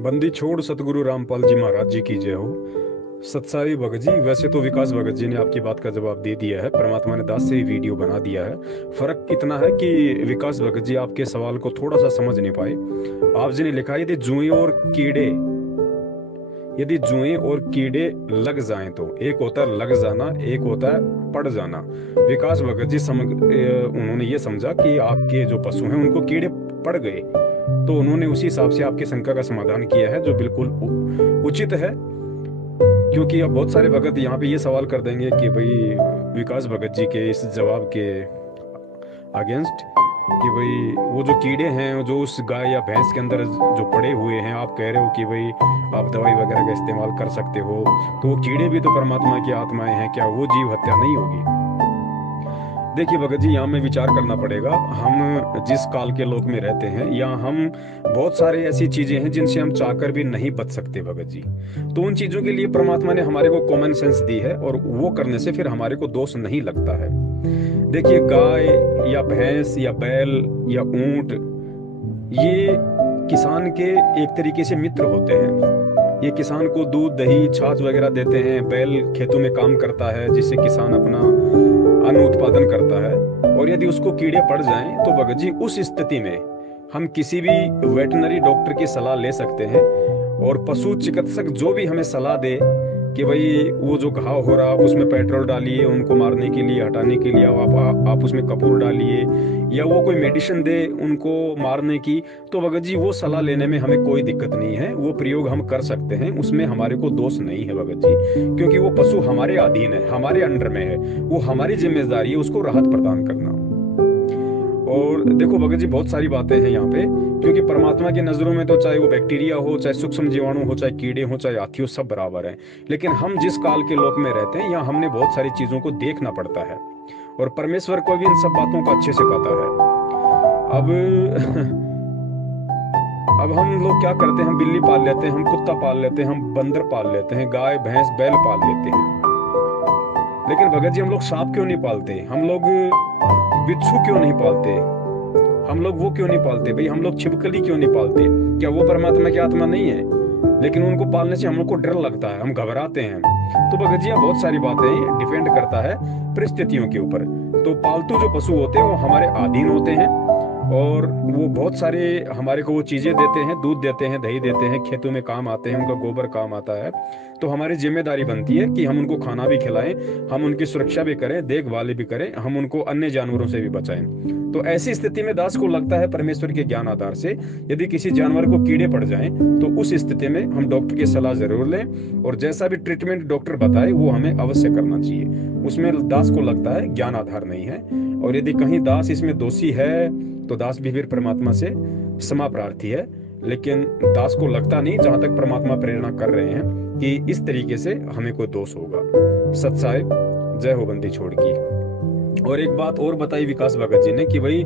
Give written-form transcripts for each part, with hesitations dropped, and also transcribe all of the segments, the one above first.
बंदी छोड़ सतगुरु रामपाल जी महाराज जी की जय हो। सत्साई भगत जी, वैसे तो विकास भगत जी ने आपकी बात का जवाब दे दिया है, परमात्मा ने दास से ही वीडियो बना दिया है। फर्क इतना है कि विकास भगत जी आपके सवाल को थोड़ा सा समझ नहीं पाए। आप जी ने लिखा है यदि जुएं और कीड़े लग जाएं तो एक होता है लग जाना, एक होता है पड़ जाना। विकास भगत जी उन्होंने ये समझा कि आपके जो पशु हैं उनको कीड़े पड़ गए, तो उन्होंने उसी हिसाब से आपकी शंका का समाधान किया है, जो बिल्कुल उचित है। क्योंकि अब बहुत सारे भगत यहाँ पे ये सवाल कर देंगे कि भाई विकास भगत जी के इस जवाब के अगेंस्ट कि भाई वो जो कीड़े हैं जो उस गाय या भैंस के अंदर जो पड़े हुए हैं, आप कह रहे हो कि भाई आप दवाई वगैरह का इस्तेमाल कर सकते हो, तो वो कीड़े भी तो परमात्मा की आत्माएं हैं, क्या वो जीव हत्या नहीं होगी? देखिए भगत जी, यहाँ में विचार करना पड़ेगा। हम जिस काल के लोक में रहते हैं, यहाँ हम बहुत सारे ऐसी चीजें हैं जिनसे हम चाहकर भी नहीं बच सकते भगत जी। तो उन चीजों के लिए परमात्मा ने हमारे को कॉमन सेंस दी है, और वो करने से फिर हमारे को दोष नहीं लगता है। देखिए, गाय या भैंस या बैल या ऊंट, ये किसान के एक तरीके से मित्र होते हैं। ये किसान को दूध दही छाछ वगैरह देते हैं। बैल खेतों में काम करता है, जिससे किसान अपना अन्न उत्पादन करता है। और यदि उसको कीड़े पड़ जाएं तो भगत जी उस स्थिति में हम किसी भी वेटनरी डॉक्टर की सलाह ले सकते हैं, और पशु चिकित्सक जो भी हमें सलाह दे कि भाई वो जो घाव हो रहा आप उसमें पेट्रोल डालिए, उनको मारने के लिए हटाने के लिए आप उसमें कपूर डालिए, या वो कोई मेडिसिन दे उनको मारने की, तो भगत जी वो सलाह लेने में हमें कोई दिक्कत नहीं है। वो प्रयोग हम कर सकते हैं, उसमें हमारे को दोष नहीं है भगत जी, क्योंकि वो पशु हमारे अधीन है, हमारे अंडर में है। वो हमारी जिम्मेदारी है उसको राहत प्रदान करना। और देखो भगत जी, बहुत सारी बातें हैं यहाँ पे, क्योंकि परमात्मा की नजरों में तो चाहे वो बैक्टीरिया हो, चाहे सूक्ष्म जीवाणु हो, चाहे कीड़े हो, चाहे हाथी हो, सब बराबर हैं। लेकिन हम जिस काल के लोक में रहते हैं, यहाँ हमने बहुत सारी चीजों को देखना पड़ता है, और परमेश्वर को भी इन सब बातों का अच्छे से पता है। अब अब हम लोग क्या करते हैं, हम बिल्ली पाल लेते हैं, हम कुत्ता पाल लेते हैं, हम बंदर पाल लेते हैं, गाय भैंस बैल पाल लेते हैं। लेकिन भगत जी, हम लोग सांप क्यों नहीं पालते? हम लोग बिच्छू क्यों नहीं पालते? हम लोग वो क्यों नहीं पालते? भाई हम लोग छिपकली क्यों नहीं पालते? क्या वो परमात्मा की आत्मा नहीं है? लेकिन उनको पालने से हम लोग को डर लगता है, हम घबराते हैं। तो भगत जी, बहुत सारी बातें डिपेंड करता है परिस्थितियों के ऊपर। तो पालतू जो पशु होते हैं वो हमारे अधीन होते हैं, और वो बहुत सारे हमारे को वो चीजें देते हैं, दूध देते हैं, दही देते हैं, खेतों में काम आते हैं, उनका गोबर काम आता है। तो हमारी जिम्मेदारी बनती है कि हम उनको खाना भी खिलाएं, हम उनकी सुरक्षा भी करें, देखभाल भी करें, हम उनको अन्य जानवरों से भी बचाएं। तो ऐसी स्थिति में दास को लगता है परमेश्वर के ज्ञान आधार से यदि किसी जानवर को कीड़े पड़ जाएं, तो उस स्थिति में हम डॉक्टर की सलाह जरूर लें, और जैसा भी ट्रीटमेंट डॉक्टर बताए वो हमें अवश्य करना चाहिए। उसमें दास को लगता है ज्ञान आधार नहीं है, और यदि कहीं दास इसमें दोषी है तो दास भी फिर परमात्मा से क्षमा प्रार्थी है। लेकिन दास को लगता नहीं, जहां तक परमात्मा प्रेरणा कर रहे हैं, कि इस तरीके से हमें कोई दोष होगा। सत साहिब, जय हो बंदी छोड़ की। और एक बात और बताई विकास भगत जी ने कि भाई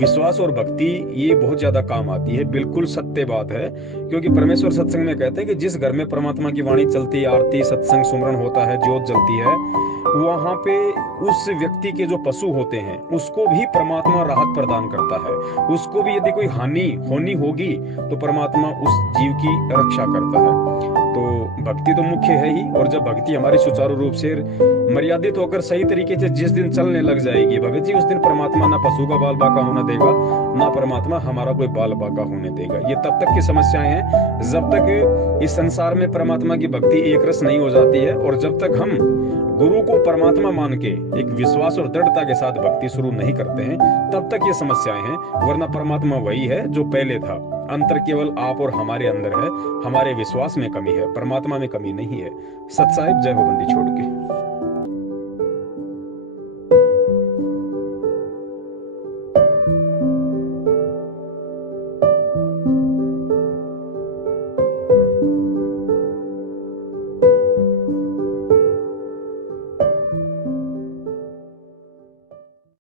विश्वास और भक्ति ये बहुत ज्यादा काम आती है। बिल्कुल सत्य बात है, क्योंकि परमेश्वर सत्संग में कहते हैं कि जिस घर में परमात्मा की वाणी चलती है, आरती सत्संग सुमरन होता है, ज्योत जलती है, वहां पे उस व्यक्ति के जो पशु होते हैं उसको भी परमात्मा राहत प्रदान करता है। उसको भी यदि कोई हानि होनी होगी तो परमात्मा उस जीव की रक्षा करता है। तो भक्ति तो मुख्य है ही, और जब भक्ति हमारी सुचारू रूप से मर्यादित होकर सही तरीके से जिस दिन चलने लग जाएगी भगत जी, उस दिन परमात्मा ना पशु का बाल बाका होने देगा, ना परमात्मा हमारा कोई बाल बाका होने देगा। ये तब तक की समस्याएं हैं जब तक इस संसार में परमात्मा की भक्ति एक रस नहीं हो जाती है, और जब तक हम गुरु को परमात्मा मान के एक विश्वास और दृढ़ता के साथ भक्ति शुरू नहीं करते हैं, तब तक ये समस्याएं हैं। वरना परमात्मा वही है जो पहले था। अंतर केवल आप और हमारे अंदर है, हमारे विश्वास में कमी है, परमात्मा में कमी नहीं है। सत साहिब, जय हो बंदी छोड़ के।